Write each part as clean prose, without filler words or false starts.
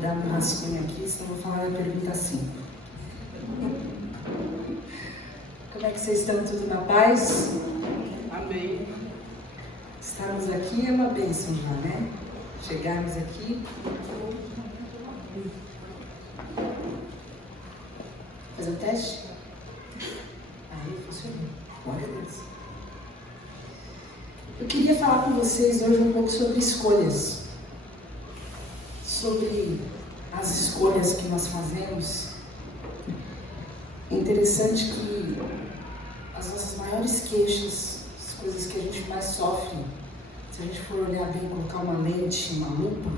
dar um rascunho aqui, senão eu vou falar a pergunta assim. Como é que vocês estão? Tudo na paz? Amém. Estarmos aqui é uma bênção já, né? Chegarmos aqui. Fazer um teste? Aí funcionou. Glória a Deus. Eu queria falar com vocês hoje um pouco sobre escolhas. Sobre as escolhas que nós fazemos. É interessante que as nossas maiores queixas, as coisas que a gente mais sofre, se a gente for olhar bem, colocar uma lente, uma lupa,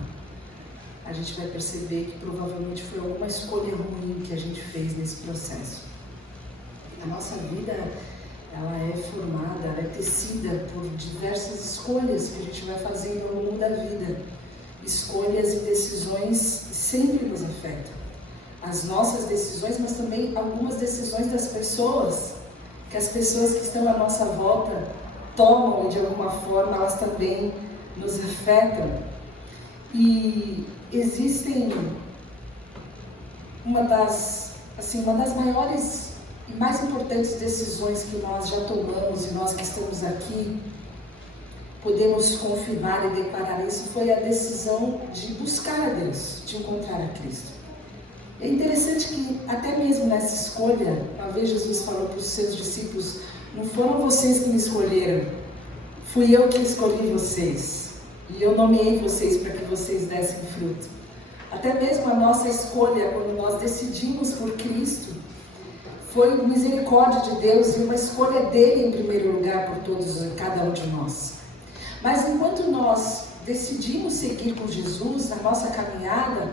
a gente vai perceber que provavelmente foi alguma escolha ruim que a gente fez nesse processo. A nossa vida, ela é formada, ela é tecida por diversas escolhas que a gente vai fazendo ao longo da vida. Escolhas e decisões que sempre nos afetam. As nossas decisões, mas também algumas decisões das pessoas, que as pessoas que estão à nossa volta tomam e de alguma forma elas também nos afetam. E existem uma das maiores e mais importantes decisões que nós já tomamos e nós que estamos aqui podemos confirmar e declarar isso, foi a decisão de buscar a Deus, de encontrar a Cristo. É interessante que até mesmo nessa escolha, uma vez Jesus falou para os seus discípulos, não foram vocês que me escolheram, fui eu que escolhi vocês, e eu nomeei vocês para que vocês dessem fruto. Até mesmo a nossa escolha, quando nós decidimos por Cristo, foi misericórdia de Deus e uma escolha dele em primeiro lugar por todos, cada um de nós. Mas enquanto nós decidimos seguir com Jesus, na nossa caminhada,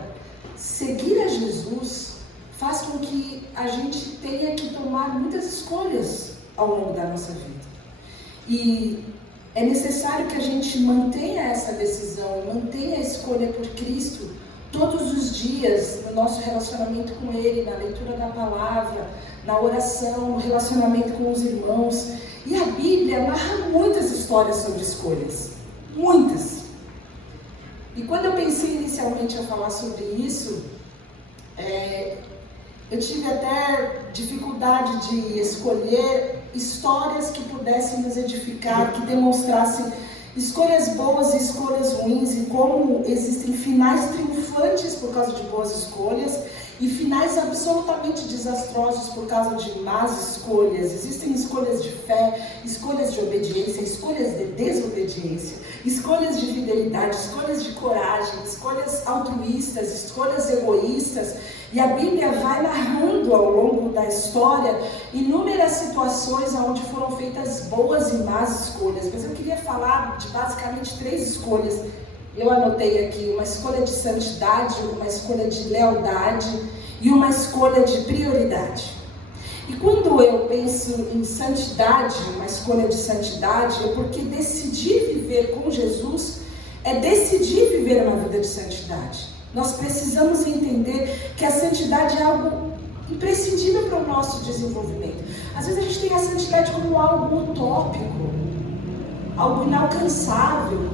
seguir a Jesus faz com que a gente tenha que tomar muitas escolhas ao longo da nossa vida. E é necessário que a gente mantenha essa decisão, mantenha a escolha por Cristo todos os dias no nosso relacionamento com Ele, na leitura da palavra, na oração, no relacionamento com os irmãos. E a Bíblia narra muitas histórias sobre escolhas, muitas. E quando eu pensei inicialmente a falar sobre isso, eu tive até dificuldade de escolher histórias que pudessem nos edificar, que demonstrassem escolhas boas e escolhas ruins, e como existem finais triunfantes por causa de boas escolhas e finais absolutamente desastrosos por causa de más escolhas. Existem escolhas de fé, escolhas de obediência, escolhas de desobediência, escolhas de fidelidade, escolhas de coragem, escolhas altruístas, escolhas egoístas. E a Bíblia vai narrando ao longo da história inúmeras situações onde foram feitas boas e más escolhas. Mas eu queria falar de basicamente 3 escolhas. Eu anotei aqui: uma escolha de santidade, uma escolha de lealdade e uma escolha de prioridade. E quando eu penso em santidade, uma escolha de santidade, é porque decidir viver com Jesus é decidir viver uma vida de santidade. Nós precisamos entender que a santidade é algo imprescindível para o nosso desenvolvimento. Às vezes a gente tem a santidade como algo utópico, algo inalcançável.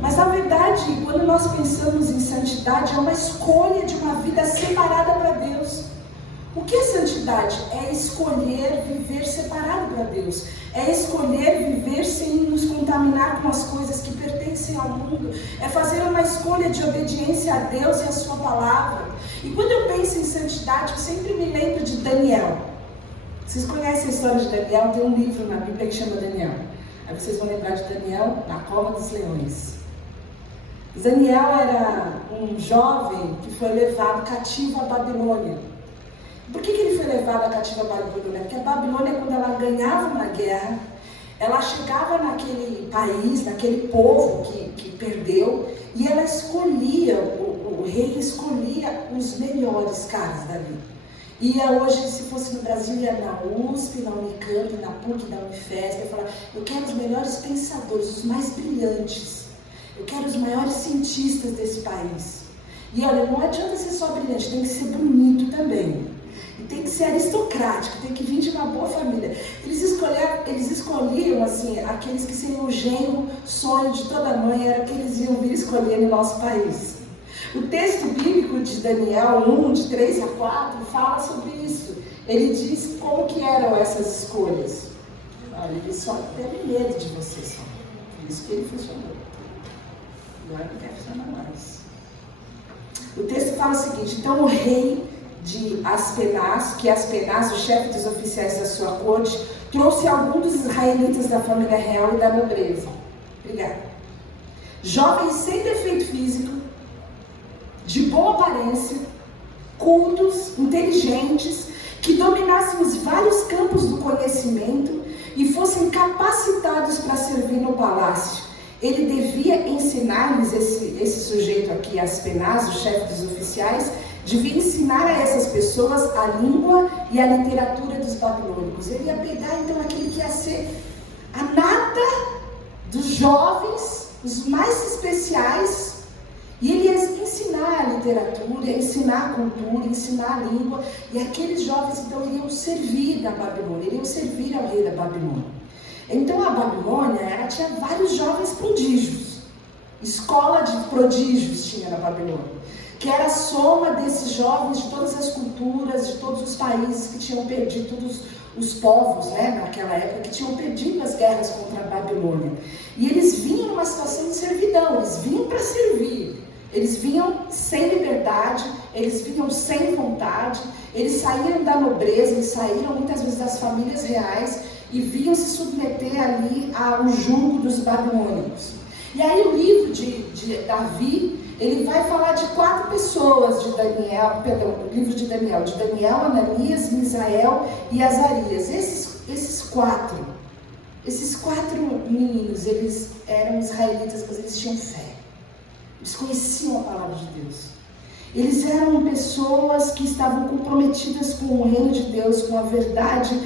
Mas na verdade, quando nós pensamos em santidade, é uma escolha de uma vida separada para Deus. O que é santidade? É escolher viver separado para Deus. É escolher viver sem nos contaminar com as coisas que pertencem ao mundo. É fazer uma escolha de obediência a Deus e a sua palavra. E quando eu penso em santidade, eu sempre me lembro de Daniel. Vocês conhecem a história de Daniel? Tem um livro na Bíblia que chama Daniel. Aí vocês vão lembrar de Daniel na cova dos leões. Daniel era um jovem que foi levado cativo à Babilônia. Por que ele foi levado cativo à Babilônia? Porque a Babilônia, quando ela ganhava uma guerra, ela chegava naquele país, naquele povo que perdeu, e ela escolhia, o rei escolhia os melhores caras dali. Ia hoje, se fosse no Brasil, ia na USP, na Unicamp, na PUC, na Unifesp, ia falar: eu quero os melhores pensadores, os mais brilhantes. Eu quero os maiores cientistas desse país. E olha, não adianta ser só brilhante, tem que ser bonito também. E tem que ser aristocrático, tem que vir de uma boa família. Eles escolhiam assim, aqueles que seriam o genro, sonho de toda mãe, era que eles iam vir escolher no nosso país. O texto bíblico de Daniel 1, de 3 a 4, fala sobre isso. Ele diz como que eram essas escolhas. Olha, ele só teve medo de você só. Por isso que ele funcionou. Agora não quer funcionar mais. O texto fala o seguinte: então o rei de Aspenaz, que Aspenaz, o chefe dos oficiais da sua corte, trouxe alguns dos israelitas da família real e da nobreza. Obrigada. Jovens sem defeito físico, de boa aparência, cultos, inteligentes, que dominassem os vários campos do conhecimento e fossem capacitados para servir no palácio. Ele devia ensinar-lhes, esse sujeito aqui, Aspenaz, o chefe dos oficiais, devia ensinar a essas pessoas a língua e a literatura dos babilônicos. Ele ia pegar então aquilo que ia ser a nata dos jovens, os mais especiais, e ele ia ensinar a literatura, ia ensinar a cultura, ensinar a língua, e aqueles jovens então iriam servir da Babilônia, iriam servir ao rei da Babilônia. Então a Babilônia, ela tinha vários jovens prodígios, escola de prodígios tinha na Babilônia, que era a soma desses jovens de todas as culturas, de todos os países que tinham perdido, todos os povos, naquela época, que tinham perdido as guerras contra a Babilônia. E eles vinham numa situação de servidão, eles vinham para servir, eles vinham sem liberdade, eles vinham sem vontade, eles saíram da nobreza, eles saíram muitas vezes das famílias reais e vinham se submeter ali ao jugo dos babilônicos. E aí o livro de Davi, ele vai falar de 4 pessoas de Daniel, o livro de Daniel, Ananias, Misael e Azarias. Esses quatro meninos, eles eram israelitas, mas eles tinham fé. Eles conheciam a palavra de Deus. Eles eram pessoas que estavam comprometidas com o reino de Deus, com a verdade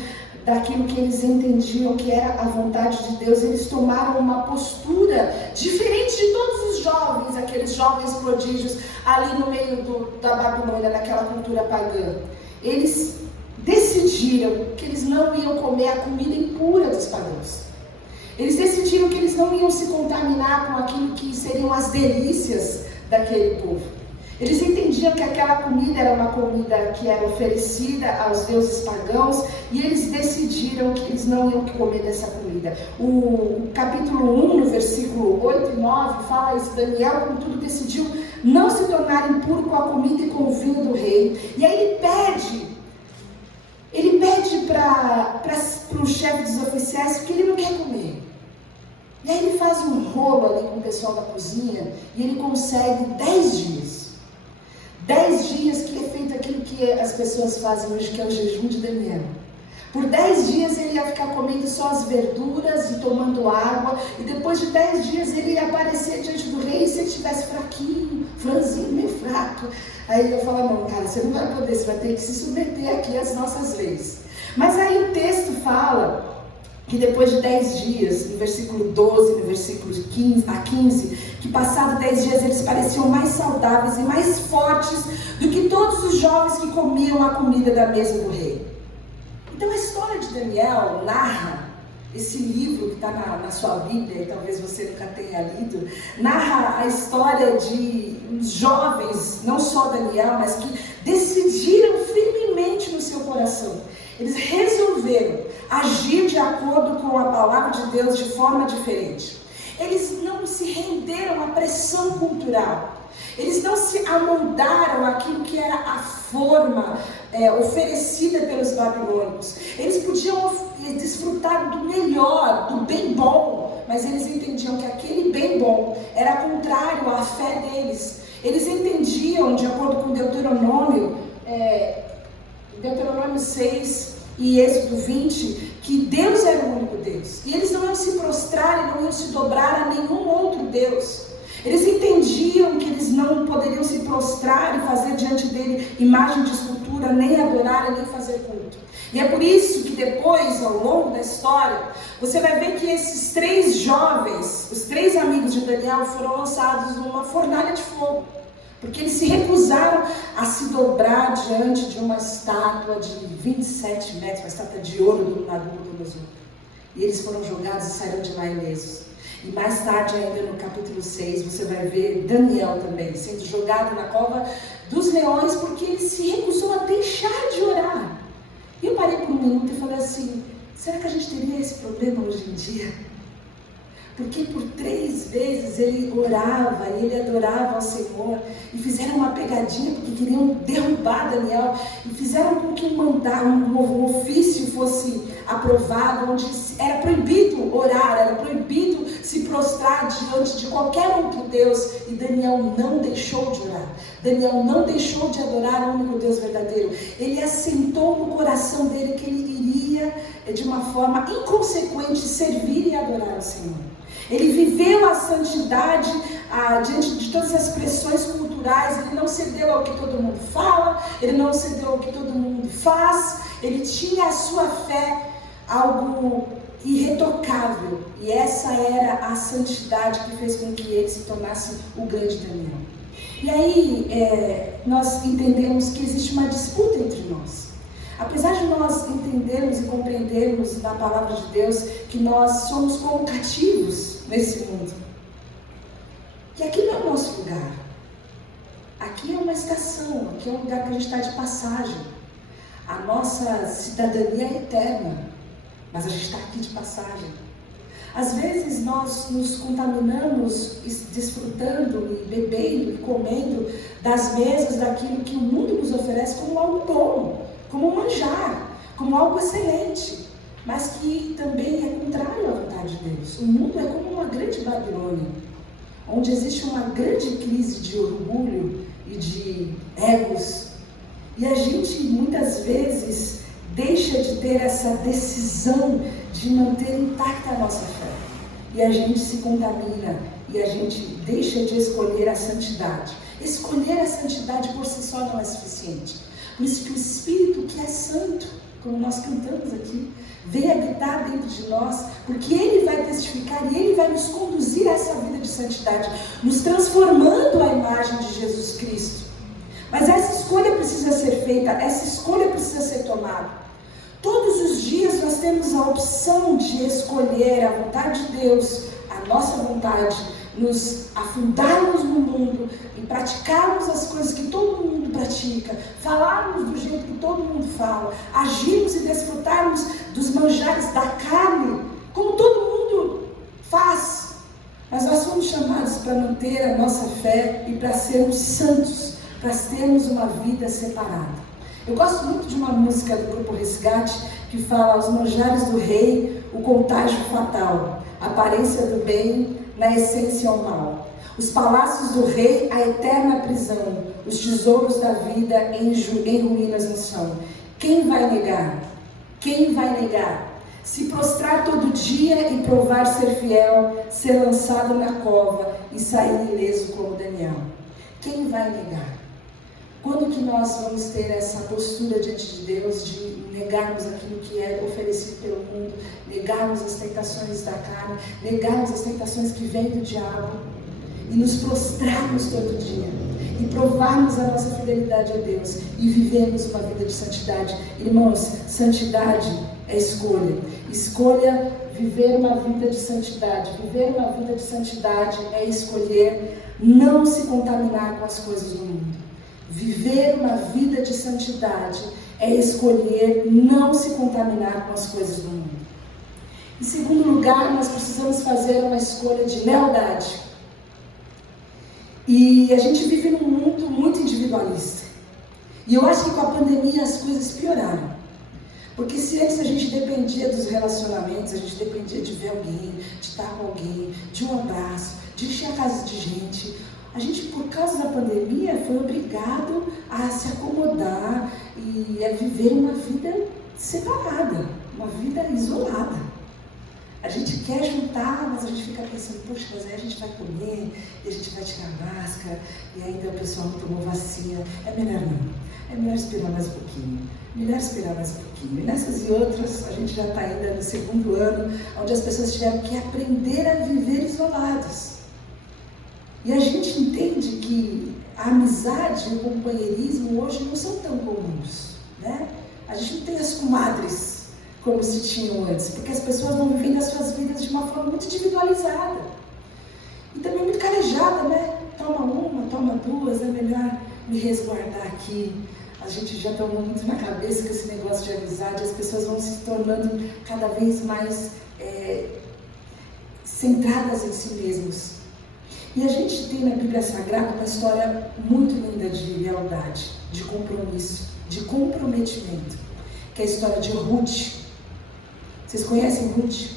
daquilo que eles entendiam que era a vontade de Deus. Eles tomaram uma postura diferente de todos os jovens, aqueles jovens prodígios ali no meio da Babilônia, naquela cultura pagã. Eles decidiram que eles não iam comer a comida impura dos pagãos. Eles decidiram que eles não iam se contaminar com aquilo que seriam as delícias daquele povo. Eles entendiam que aquela comida era uma comida que era oferecida aos deuses pagãos, e eles decidiram que eles não iam comer dessa comida. O capítulo 1, no versículo 8 e 9, fala isso: Daniel, contudo, decidiu não se tornar impuro com a comida e com o vinho do rei. E aí ele pede para o chefe dos oficiais, porque ele não quer comer. E aí ele faz um rolo ali com o pessoal da cozinha, e ele consegue 10 dias. 10 dias que é feito aquilo que as pessoas fazem hoje, que é o jejum de Daniel. Por 10 dias ele ia ficar comendo só as verduras e tomando água, e depois de 10 dias ele ia aparecer diante do rei, e se ele estivesse fraquinho, franzinho, meio fraco, aí ele ia falar: não, cara, você não vai poder, você vai ter que se submeter aqui às nossas leis. Mas aí o texto fala que depois de 10 dias, no versículo 12, no versículo 15, que passado 10 dias eles pareciam mais saudáveis e mais fortes do que todos os jovens que comiam a comida da mesa do rei. Então a história de Daniel narra, esse livro que está na sua Bíblia, e talvez você nunca tenha lido, narra a história de jovens, não só Daniel, mas que decidiram firmemente no seu coração. Eles resolveram agir de acordo com a palavra de Deus de forma diferente. Eles não se renderam à pressão cultural. Eles não se amoldaram àquilo que era a forma oferecida pelos babilônicos. Eles podiam desfrutar do melhor, do bem bom, mas eles entendiam que aquele bem bom era contrário à fé deles. Eles entendiam, de acordo com Deuteronômio 6 e Êxodo 20, que Deus era o único Deus. E eles não iam se prostrar e não iam se dobrar a nenhum outro Deus. Eles entendiam que eles não poderiam se prostrar e fazer diante dele imagem de escultura, nem adorar, nem fazer culto. E é por isso que depois, ao longo da história, você vai ver que esses 3 jovens, os 3 amigos de Daniel, foram lançados numa fornalha de fogo. Porque eles se recusaram a se dobrar diante de uma estátua de 27 metros, uma estátua de ouro do Nabucodonosor. E eles foram julgados e saíram de lá ilesos. E mais tarde, ainda no capítulo 6, você vai ver Daniel também sendo jogado na cova dos leões porque ele se recusou a deixar de orar. E eu parei por um minuto e falei assim, será que a gente teria esse problema hoje em dia? Porque por 3 vezes ele orava e ele adorava ao Senhor. E fizeram uma pegadinha porque queriam derrubar Daniel. E fizeram com que um ofício fosse aprovado, onde era proibido orar, era proibido se prostrar diante de qualquer outro Deus. E Daniel não deixou de orar. Daniel não deixou de adorar o único Deus verdadeiro. Ele assentou no coração dele que ele iria, de uma forma inconsequente, servir e adorar ao Senhor. Ele viveu a santidade diante de todas as pressões culturais. Ele não cedeu ao que todo mundo fala, ele não cedeu ao que todo mundo faz. Ele tinha a sua fé algo irretocável. E essa era a santidade que fez com que ele se tornasse o grande Daniel. E aí nós entendemos que existe uma disputa entre nós. Apesar de nós entendermos e compreendermos na palavra de Deus que nós somos como cativos nesse mundo, que aqui não é o nosso lugar, aqui é uma estação, aqui é um lugar que a gente está de passagem, a nossa cidadania é eterna, mas a gente está aqui de passagem. Às vezes nós nos contaminamos desfrutando e bebendo e comendo das mesas daquilo que o mundo nos oferece como algo bom, como um manjar, como algo excelente, mas que também é contrário à vontade de Deus. O mundo é como uma grande Babilônia, onde existe uma grande crise de orgulho e de egos, e a gente muitas vezes deixa de ter essa decisão de manter intacta a nossa fé, e a gente se contamina, e a gente deixa de escolher a santidade. Escolher a santidade por si só não é suficiente. Por isso que o Espírito que é santo, como nós cantamos aqui, vem habitar dentro de nós, porque Ele vai testificar e Ele vai nos conduzir a essa vida de santidade, nos transformando à imagem de Jesus Cristo. Mas essa escolha precisa ser feita, essa escolha precisa ser tomada. Todos os dias nós temos a opção de escolher a vontade de Deus, a nossa vontade, nos afundarmos no mundo e praticarmos as coisas que todo mundo pratica, falarmos do jeito que todo mundo fala, agirmos e desfrutarmos dos manjares da carne, como todo mundo faz. Mas nós somos chamados para manter a nossa fé e para sermos santos, para termos uma vida separada. Eu gosto muito de uma música do Grupo Resgate que fala: os manjares do rei, o contágio fatal, a aparência do bem, na essência o mal. Os palácios do rei, a eterna prisão, os tesouros da vida em ruínas no chão. Quem vai negar? Quem vai negar? Se prostrar todo dia e provar ser fiel, ser lançado na cova e sair ileso como Daniel. Quem vai negar? Quando que nós vamos ter essa postura diante de Deus de negarmos aquilo que é oferecido pelo mundo, negarmos as tentações da carne, negarmos as tentações que vêm do diabo e nos prostrarmos todo dia e provarmos a nossa fidelidade a Deus e vivermos uma vida de santidade? Irmãos, santidade é escolha. Escolha viver uma vida de santidade. Viver uma vida de santidade é escolher não se contaminar com as coisas do mundo. Viver uma vida de santidade é escolher não se contaminar com as coisas do mundo. Em segundo lugar, nós precisamos fazer uma escolha de lealdade. E a gente vive num mundo muito individualista. E eu acho que com a pandemia as coisas pioraram. Porque se antes a gente dependia dos relacionamentos, a gente dependia de ver alguém, de estar com alguém, de um abraço, de encher a casa de gente, a gente, por causa da pandemia, foi obrigado a se acomodar e a viver uma vida separada, uma vida isolada. A gente quer juntar, mas a gente fica pensando: poxa, mas aí a gente vai comer, e a gente vai tirar a máscara, e ainda o pessoal não tomou vacina. É melhor não, é melhor esperar mais um pouquinho, melhor esperar mais um pouquinho. E nessas e outras, a gente já está ainda no segundo ano, onde as pessoas tiveram que aprender a viver isoladas. E a gente entende que a amizade e o companheirismo hoje não são tão comuns, né? A gente não tem as comadres como se tinham antes, porque as pessoas vão vivendo as suas vidas de uma forma muito individualizada e também muito calejada, né? Toma uma, toma duas, é melhor me resguardar aqui. A gente já tomou muito na cabeça com esse negócio de amizade, as pessoas vão se tornando cada vez mais centradas em si mesmos. E a gente tem na Bíblia Sagrada uma história muito linda de lealdade, de compromisso, de comprometimento, que é a história de Ruth. Vocês conhecem Ruth?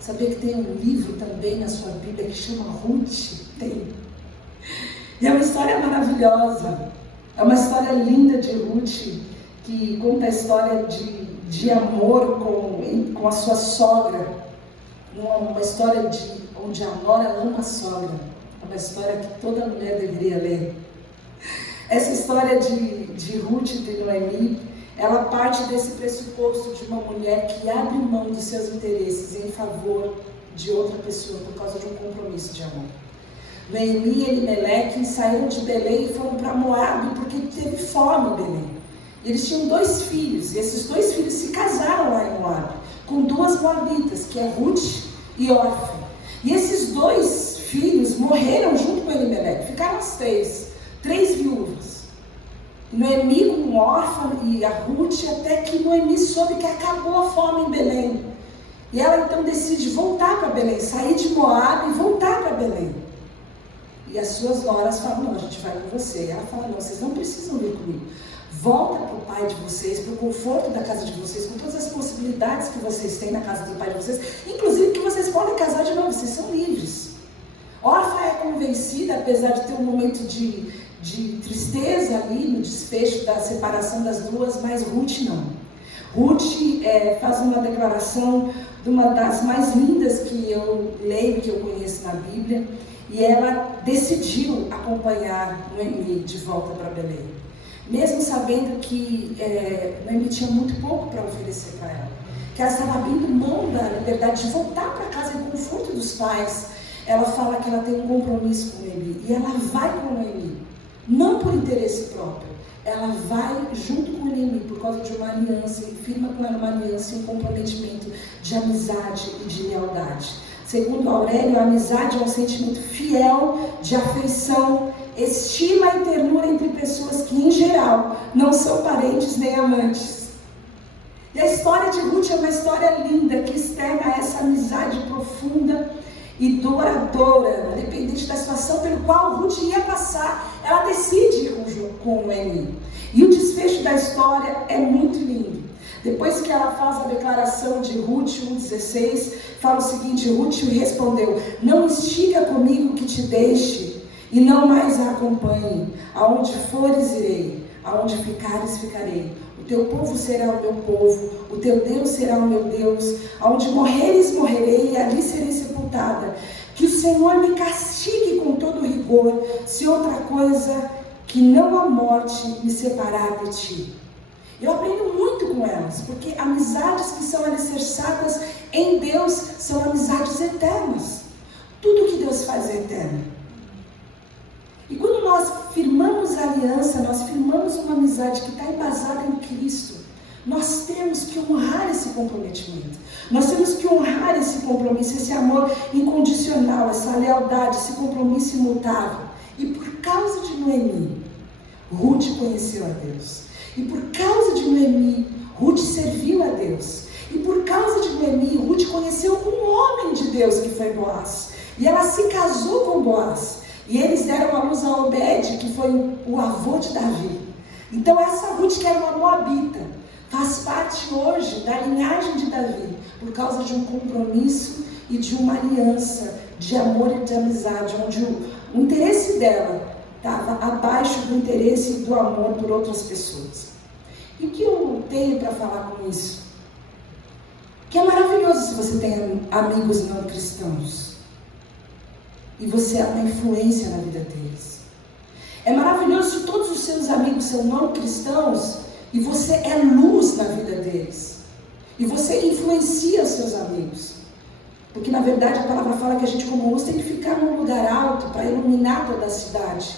Sabia que tem um livro também na sua Bíblia que chama Ruth? Tem. E é uma história maravilhosa. É uma história linda de Ruth, que conta a história de amor com a sua sogra. Uma história onde a nora ama a sogra. É uma história que toda mulher deveria ler. Essa história de Ruth e de Noemi, ela parte desse pressuposto de uma mulher que abre mão dos seus interesses em favor de outra pessoa por causa de um compromisso de amor. Noemi e Elimeleque saíram de Belém e foram para Moabe porque teve fome em Belém. Eles tinham 2 filhos, e esses 2 filhos se casaram lá em Moabe, com 2 moabitas, que é Ruth e Orfa. E esses 2 filhos morreram junto com Elimeleque, ficaram as 3 viúvas. Noemi com Orfa e a Ruth, até que Noemi soube que acabou a fome em Belém. E ela então decide voltar para Belém, sair de Moabe e voltar para Belém. E as suas noras falam, não, a gente vai com você. E ela fala, não, vocês não precisam vir comigo. Volta para o pai de vocês, para o conforto da casa de vocês, com todas as possibilidades que vocês têm na casa do pai de vocês, inclusive que vocês podem casar de novo, vocês são livres. Orfa é convencida, apesar de ter um momento de tristeza ali no desfecho da separação das duas, mas Ruth não. Ruth faz uma declaração de uma das mais lindas que eu leio, que eu conheço na Bíblia, e ela decidiu acompanhar Noemi de volta para Belém, mesmo sabendo que Noemi tinha muito pouco para oferecer para ela, que ela estava abrindo mão da liberdade de voltar para casa em conforto dos pais. Ela fala que ela tem um compromisso com Noemi, e ela vai com Noemi, não por interesse próprio, ela vai junto com Noemi por causa de uma aliança, e firma com ela uma aliança e um comprometimento de amizade e de lealdade. Segundo Aurélio, a amizade é um sentimento fiel de afeição, estima e ternura entre pessoas que, em geral, não são parentes nem amantes. E a história de Ruth é uma história linda, que externa essa amizade profunda e duradoura, independente da situação pelo qual Ruth ia passar, ela decide ir com Noemi. E o desfecho da história é muito lindo. Depois que ela faz a declaração de Ruth 1,16, fala o seguinte: Ruth respondeu, não instiga comigo que te deixe, e não mais a acompanhe. Aonde fores, irei, aonde ficares, ficarei. O teu povo será o meu povo, o teu Deus será o meu Deus. Aonde morreres, morrerei, e ali serei sepultada. Que o Senhor me castigue com todo rigor, se outra coisa que não a morte me separar de ti. Eu aprendo muito com elas, porque amizades que são alicerçadas em Deus são amizades eternas. Tudo que Deus faz é eterno. E quando nós firmamos a aliança, nós firmamos uma amizade que está embasada em Cristo, nós temos que honrar esse comprometimento. Nós temos que honrar esse compromisso, esse amor incondicional, essa lealdade, esse compromisso imutável. E por causa de Noemi, Ruth conheceu a Deus. E por causa de Noemi, Ruth serviu a Deus. E por causa de Noemi, Ruth conheceu um homem de Deus que foi Boaz. E ela se casou com Boaz. E eles deram à luz a Obed, que foi o avô de Davi. Então essa Ruth, que era uma moabita, faz parte hoje da linhagem de Davi, por causa de um compromisso e de uma aliança de amor e de amizade, onde o interesse dela estava abaixo do interesse e do amor por outras pessoas. E o que eu tenho para falar com isso? Que é maravilhoso se você tem amigos não cristãos e você é uma influência na vida deles. É maravilhoso se todos os seus amigos são não cristãos e você é luz na vida deles. E você influencia os seus amigos. Porque na verdade a palavra fala que a gente como luz tem que ficar num lugar alto para iluminar toda a cidade.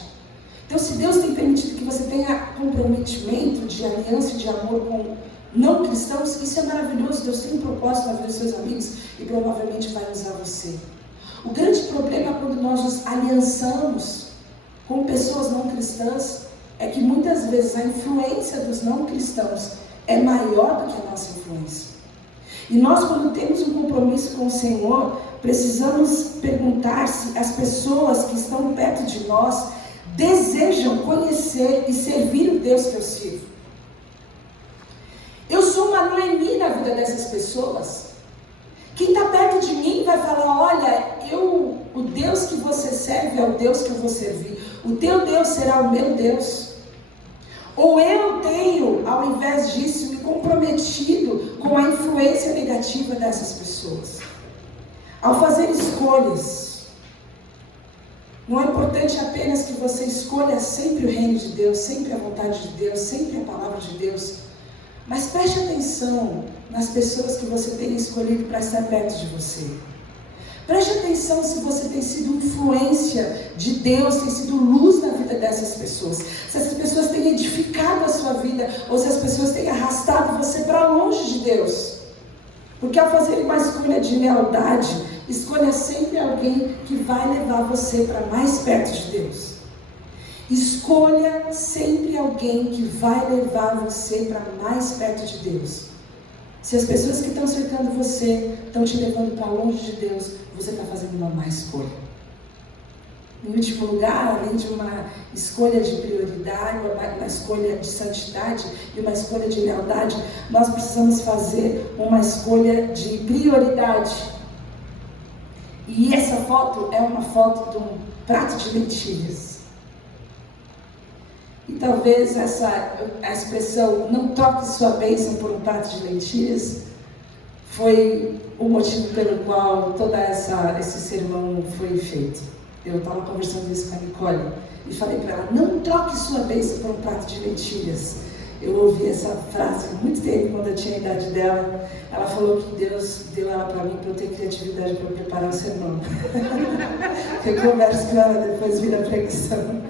Então se Deus tem permitido que você tenha comprometimento de aliança e de amor não cristãos, isso é maravilhoso. Deus tem um propósito na vida dos seus amigos e provavelmente vai usar você. O grande problema é quando nós nos aliançamos com pessoas não cristãs, é que muitas vezes a influência dos não cristãos é maior do que a nossa influência. E nós, quando temos um compromisso com o Senhor, precisamos perguntar se as pessoas que estão perto de nós desejam conhecer e servir o Deus que eu sirvo. Eu sou uma Noemi na vida dessas pessoas. Quem está perto de mim vai falar, olha, o Deus que você serve é o Deus que eu vou servir. O teu Deus será o meu Deus. Ou eu tenho, ao invés disso, me comprometido com a influência negativa dessas pessoas. Ao fazer escolhas, não é importante apenas que você escolha sempre o reino de Deus, sempre a vontade de Deus, sempre a palavra de Deus, mas preste atenção nas pessoas que você tem escolhido para estar perto de você. Preste atenção se você tem sido influência de Deus, tem sido luz na vida dessas pessoas. Se essas pessoas têm edificado a sua vida, ou se as pessoas têm arrastado você para longe de Deus. Porque ao fazer uma escolha de lealdade, escolha sempre alguém que vai levar você para mais perto de Deus. Escolha sempre alguém que vai levar você para mais perto de Deus. Se as pessoas que estão cercando você estão te levando para longe de Deus, você está fazendo uma má escolha. Em último lugar, além de uma escolha de prioridade, uma escolha de santidade e uma escolha de lealdade, nós precisamos fazer uma escolha de prioridade. E essa foto é uma foto de um prato de lentilhas. E talvez a expressão, não troque sua bênção por um prato de lentilhas, foi o motivo pelo qual todo esse sermão foi feito. Eu estava conversando isso com a Nicole e falei para ela, não troque sua bênção por um prato de lentilhas. Eu ouvi essa frase há muito tempo, quando eu tinha a idade dela. Ela falou que Deus deu ela para mim para eu ter criatividade para preparar o sermão. Eu converso com ela, depois vira pregação.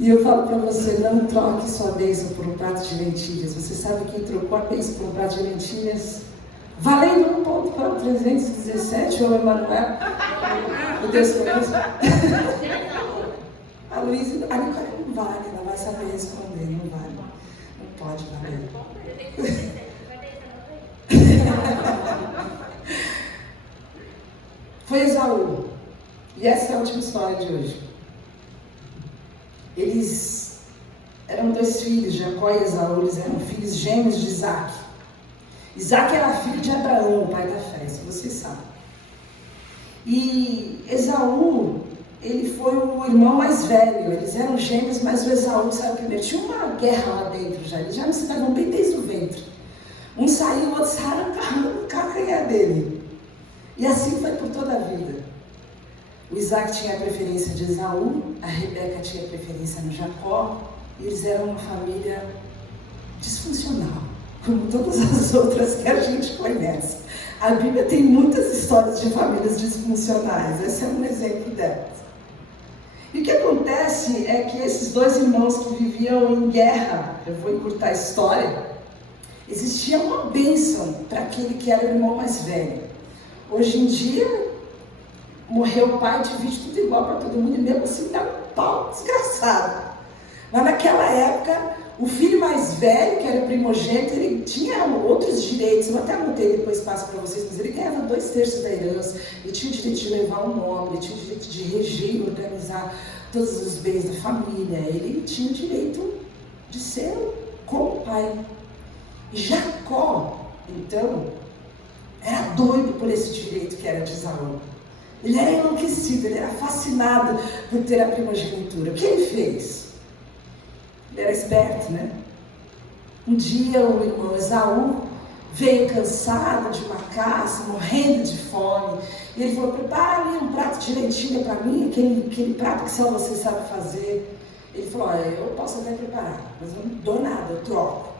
E eu falo para você, não troque sua bênção por um prato de lentilhas. Você sabe quem trocou a bênção por um prato de lentilhas? Valendo um ponto para o 317, ou Emanuel. O Deus conosco. A Luísa, a Nicole não vale, ela vai saber responder, não vale. Não pode valer. Foi Esaú. E essa é a última história de hoje. Eles eram dois filhos, Jacó e Esaú, eles eram filhos gêmeos de Isaac. Isaac era filho de Abraão, o pai da fé, se vocês sabem. E Esaú, ele foi o irmão mais velho, eles eram gêmeos, mas o Esaú saiu primeiro. Tinha uma guerra lá dentro já, eles já não se davam bem desde o ventre. Um saiu, o outro saiu arrancando o calcanhar dele. E assim foi por toda a vida. O Isaac tinha a preferência de Esaú, a Rebeca tinha a preferência no Jacó, e eles eram uma família disfuncional, como todas as outras que a gente conhece. A Bíblia tem muitas histórias de famílias disfuncionais, esse é um exemplo delas. E o que acontece é que esses dois irmãos que viviam em guerra, eu vou encurtar a história, existia uma bênção para aquele que era o irmão mais velho. Hoje em dia, morreu o pai, divide tudo igual para todo mundo, e mesmo assim dá um pau desgraçado. Mas naquela época, o filho mais velho, que era primogênito, ele tinha outros direitos. Eu até anotei, depois passo para vocês, mas ele ganhava 2/3 da herança, ele tinha o direito de levar um nome, ele tinha o direito de reger e organizar todos os bens da família, ele tinha o direito de ser como pai. Jacó, então, era doido por esse direito que era de Esaú. Ele era enlouquecido, ele era fascinado por ter a primogenitura. O que ele fez? Ele era esperto, né? Um dia o irmão Esaú veio cansado de uma caça, morrendo de fome. E ele falou, prepara ali um prato de lentilha para mim, aquele prato que só você sabe fazer. Ele falou, olha, eu posso até preparar, mas eu não dou nada, eu troco.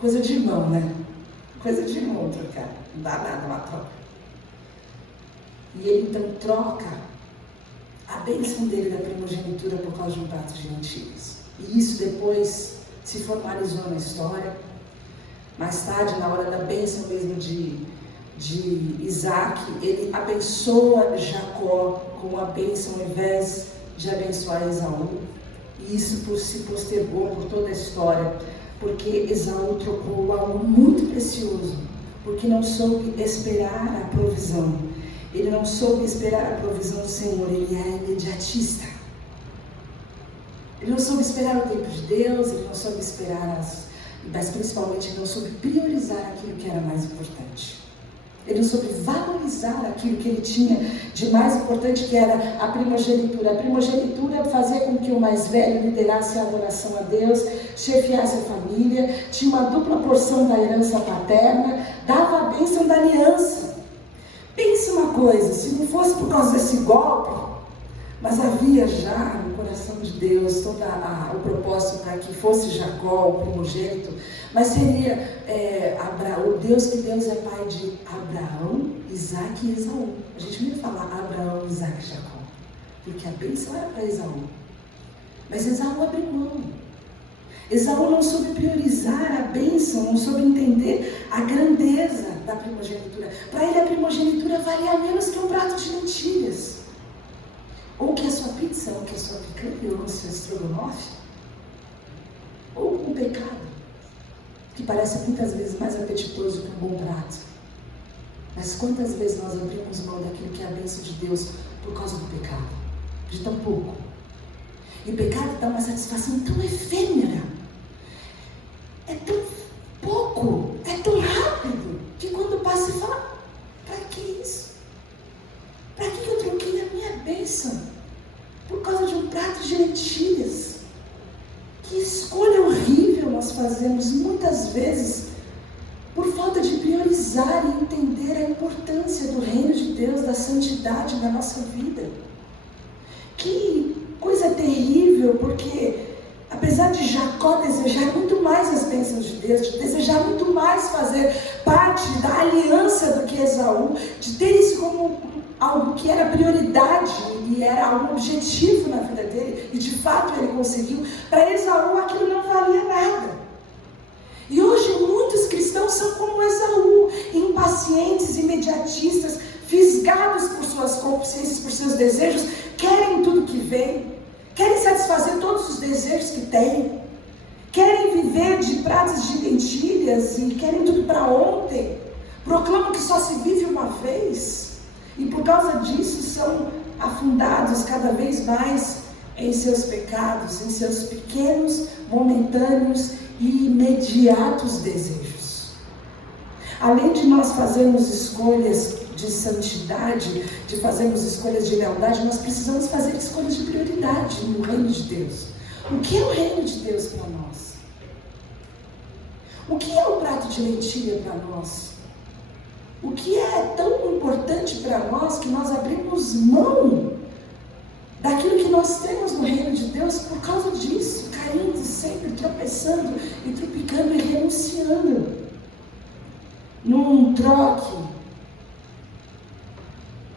Coisa de irmão, né? Coisa de irmão trocar, não dá nada, uma troca. E ele então troca a bênção dele da primogenitura por causa de um prato de lentilhas. E isso depois se formalizou na história. Mais tarde, na hora da bênção mesmo de Isaac, ele abençoa Jacó com a bênção ao invés de abençoar Esaú. E isso se postergou por toda a história, porque Esaú trocou algo muito precioso, porque não soube esperar a provisão. Ele não soube esperar a provisão do Senhor, ele era imediatista. Ele não soube esperar o tempo de Deus, ele não soube esperar mas principalmente ele não soube priorizar aquilo que era mais importante. Ele não soube valorizar aquilo que ele tinha de mais importante, que era a primogenitura. A primogenitura fazia com que o mais velho liderasse a adoração a Deus, chefiasse a família, tinha uma dupla porção da herança paterna, dava a bênção da aliança. Pense uma coisa, se não fosse por causa desse golpe, mas havia já no coração de Deus todo o propósito para que fosse Jacó o primogênito, mas seria o Deus é pai de Abraão, Isaac e Esaú. A gente não ia falar Abraão, Isaac e Jacó, porque a bênção era para Esaú. Mas Esaú abriu mão. Esaú não soube priorizar a bênção, não soube entender a grandeza da primogenitura. Para ele a primogenitura valia menos que um prato de lentilhas. Ou que a sua pizza, ou que a sua picanha, ou o seu estrogonofe. Ou um pecado, que parece muitas vezes mais apetitoso que um bom prato. Mas quantas vezes nós abrimos mão daquilo que é a bênção de Deus por causa do pecado? De tão pouco. E o pecado dá uma satisfação tão efêmera. É tão pouco, é tão rápido, que quando passa você fala, para que isso? Para que eu troquei a minha bênção por causa de um prato de lentilhas? Que escolha horrível nós fazemos muitas vezes por falta de priorizar e entender a importância do reino de Deus, da santidade na nossa vida. Que coisa terrível, porque apesar de Jacó desejar muito mais as bênçãos de Deus, de desejar muito mais fazer parte da aliança do que Esaú, de ter isso como algo que era prioridade e era algo objetivo na vida dele, e de fato ele conseguiu, para Esaú aquilo não valia nada. E hoje muitos cristãos são como Esaú, impacientes, imediatistas, fisgados por suas consciências, por seus desejos, querem tudo que vem, querem satisfazer todos os desejos que têm, querem viver de pratos de lentilhas e querem tudo para ontem, proclamam que só se vive uma vez. E por causa disso são afundados cada vez mais em seus pecados, em seus pequenos, momentâneos e imediatos desejos. Além de nós fazermos escolhas de santidade, de fazermos escolhas de lealdade, nós precisamos fazer escolhas de prioridade no reino de Deus. O que é o reino de Deus para nós? O que é o prato de lentilha para nós? O que é tão importante para nós que nós abrimos mão daquilo que nós temos no reino de Deus por causa disso, caindo sempre, tropeçando e tropicando e renunciando num troque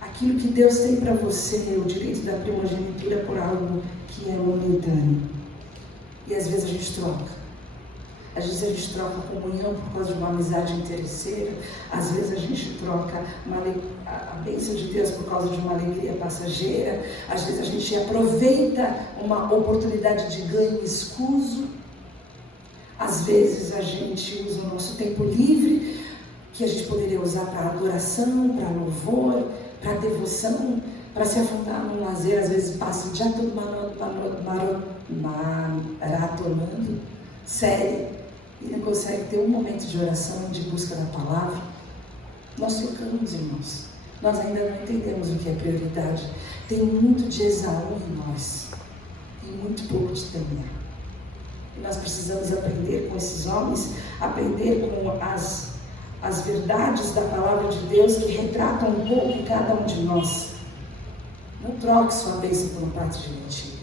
aquilo que Deus tem para você, o direito da primogenitura, por algo que é momentâneo. E às vezes a gente troca. Às vezes a gente troca a comunhão por causa de uma amizade interesseira. Às vezes a gente troca a bênção de Deus por causa de uma alegria passageira. Às vezes a gente aproveita uma oportunidade de ganho escuso. Às vezes a gente usa o nosso tempo livre, que a gente poderia usar para adoração, para louvor, para devoção, para se afundar num lazer. Às vezes passa o dia todo maratonando série e não consegue ter um momento de oração, de busca da palavra. Nós trocamos, irmãos. Nós ainda não entendemos o que é prioridade. Tem muito de Esaú em nós e muito pouco de Daniel. E nós precisamos aprender com esses homens, aprender com as verdades da palavra de Deus que retratam um pouco cada um de nós. Não troque sua bênção por um prato de lentilha.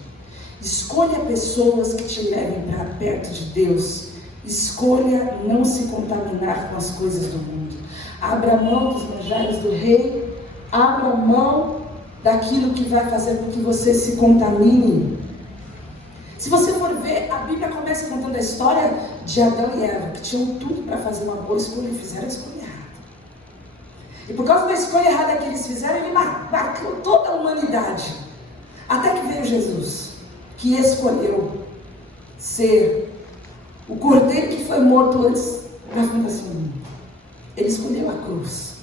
Escolha pessoas que te levem para perto de Deus. Escolha não se contaminar com as coisas do mundo. Abra mão dos manjares do rei. Abra mão daquilo que vai fazer com que você se contamine. Se você for ver, a Bíblia começa contando a história de Adão e Eva, que tinham tudo para fazer uma boa escolha e fizeram a escolha errada. E por causa da escolha errada que eles fizeram, ele marcou toda a humanidade. Até que veio Jesus, que escolheu ser o cordeiro que foi morto antes da fundação do mundo. Ele escolheu a cruz.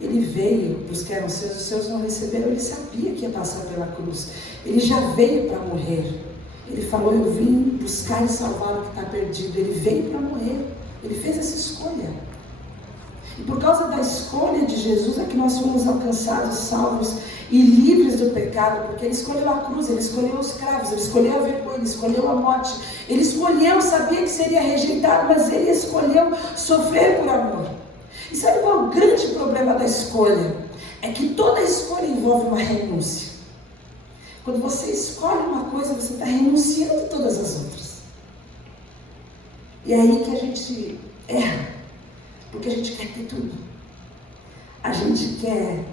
Ele veio para os que eram seus, os seus não receberam. Ele sabia que ia passar pela cruz. Ele já veio para morrer. Ele falou, eu vim buscar e salvar o que está perdido. Ele veio para morrer. Ele fez essa escolha. E por causa da escolha de Jesus é que nós fomos alcançados, salvos e livres do pecado, porque ele escolheu a cruz, ele escolheu os cravos, ele escolheu a vergonha, ele escolheu a morte, ele escolheu, sabia que seria rejeitado, mas ele escolheu sofrer por amor. E sabe qual é o grande problema da escolha? É que toda escolha envolve uma renúncia. Quando você escolhe uma coisa, você está renunciando a todas as outras. E é aí que a gente erra. Porque a gente quer ter tudo. A gente quer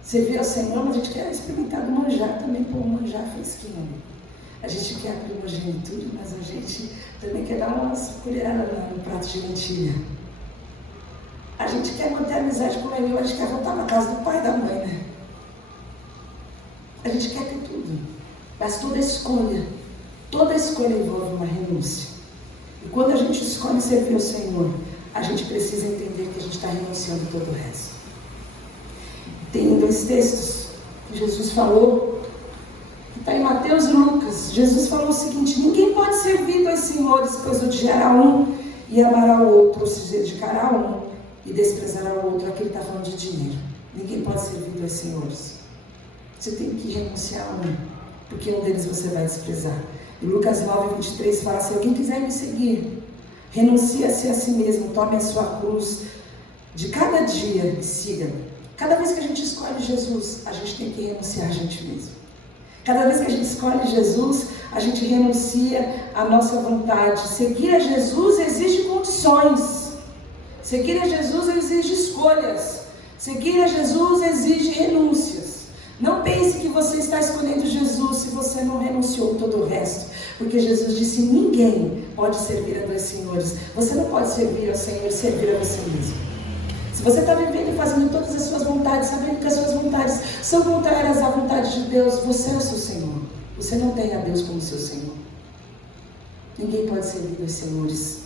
servir ao Senhor, mas a gente quer experimentar do manjar também, pôr um manjar fresquinho. A gente quer a primogenitura, mas a gente também quer dar umas colheradas no prato de lentilha. A gente quer manter a amizade com ele, a gente quer voltar na casa do pai e da mãe, né? A gente quer ter tudo. Mas toda escolha envolve uma renúncia. E quando a gente escolhe servir ao Senhor, a gente precisa entender que a gente está renunciando todo o resto. Tem 2 textos que Jesus falou, que está em Mateus e Lucas. Jesus falou o seguinte: ninguém pode servir 2 senhores, pois odiará um e amará o outro, ou se dedicará a um e desprezará o outro. Aqui ele está falando de dinheiro. Ninguém pode servir 2 senhores. Você tem que renunciar a um, porque um deles você vai desprezar. E Lucas 9:23 fala: se alguém quiser me seguir, renuncie-se a si mesmo, tome a sua cruz de cada dia e siga-me. Cada vez que a gente escolhe Jesus, a gente tem que renunciar a gente mesmo. Cada vez que a gente escolhe Jesus, a gente renuncia à nossa vontade. Seguir a Jesus exige condições. Seguir a Jesus exige escolhas. Seguir a Jesus exige renúncias. Não pense que você está escolhendo Jesus se você não renunciou todo o resto. Porque Jesus disse: ninguém pode servir a 2 senhores. Você não pode servir ao Senhor e servir a você mesmo. Se você está vivendo e fazendo todas as suas vontades, sabendo que as suas vontades são contrárias à vontade de Deus, você é o seu Senhor. Você não tem a Deus como seu Senhor. Ninguém pode servir 2 senhores.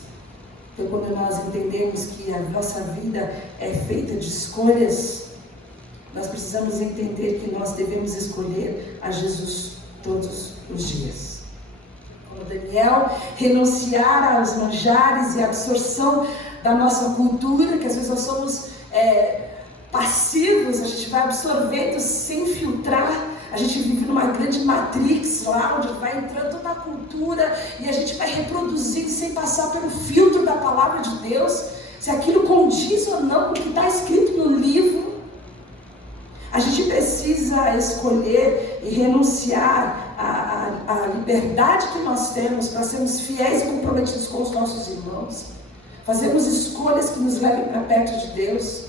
Então, quando nós entendemos que a nossa vida é feita de escolhas, nós precisamos entender que nós devemos escolher a Jesus todos os dias. Como Daniel, renunciar aos manjares e à absorção da nossa cultura, que às vezes nós somos passivos, a gente vai absorvendo sem filtrar. A gente vive numa grande matrix lá, onde vai entrando toda a cultura e a gente vai reproduzindo sem passar pelo filtro da palavra de Deus, se aquilo condiz ou não com o que está escrito no livro. A gente precisa escolher e renunciar à liberdade que nós temos para sermos fiéis e comprometidos com os nossos irmãos. Fazermos escolhas que nos levem para perto de Deus,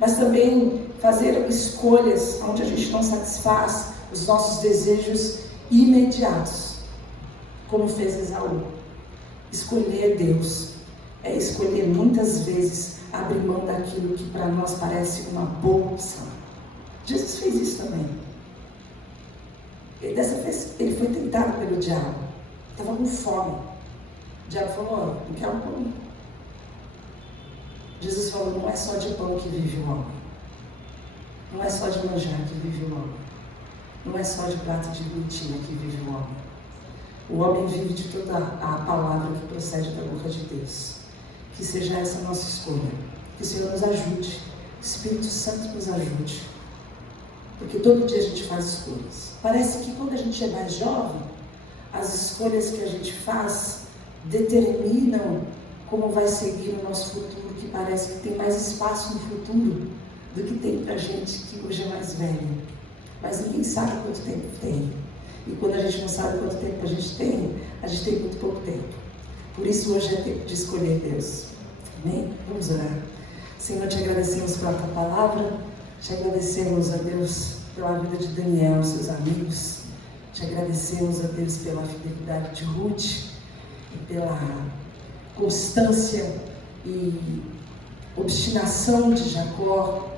mas também fazer escolhas onde a gente não satisfaz os nossos desejos imediatos, como fez Esaú. Escolher Deus é escolher muitas vezes abrir mão daquilo que para nós parece uma boa opção. Jesus fez isso também. E dessa vez ele foi tentado pelo diabo. Estava com fome. O diabo falou: não quero pão. Jesus falou: não é só de pão que vive o homem. Não é só de manjar que vive o homem. Não é só de prato de lentilha que vive o homem. O homem vive de toda a palavra que procede da boca de Deus. Que seja essa a nossa escolha. Que o Senhor nos ajude. O Espírito Santo nos ajude. Porque todo dia a gente faz escolhas. Parece que quando a gente é mais jovem, as escolhas que a gente faz determinam como vai seguir o nosso futuro, que parece que tem mais espaço no futuro do que tem pra gente que hoje é mais velho. Mas ninguém sabe quanto tempo tem. E quando a gente não sabe quanto tempo a gente tem muito pouco tempo. Por isso hoje é tempo de escolher Deus. Amém? Vamos orar. Senhor, te agradecemos pela tua palavra. Te agradecemos, a Deus, pela vida de Daniel, seus amigos. Te agradecemos, ó Deus, pela fidelidade de Ruth e pela constância e obstinação de Jacó,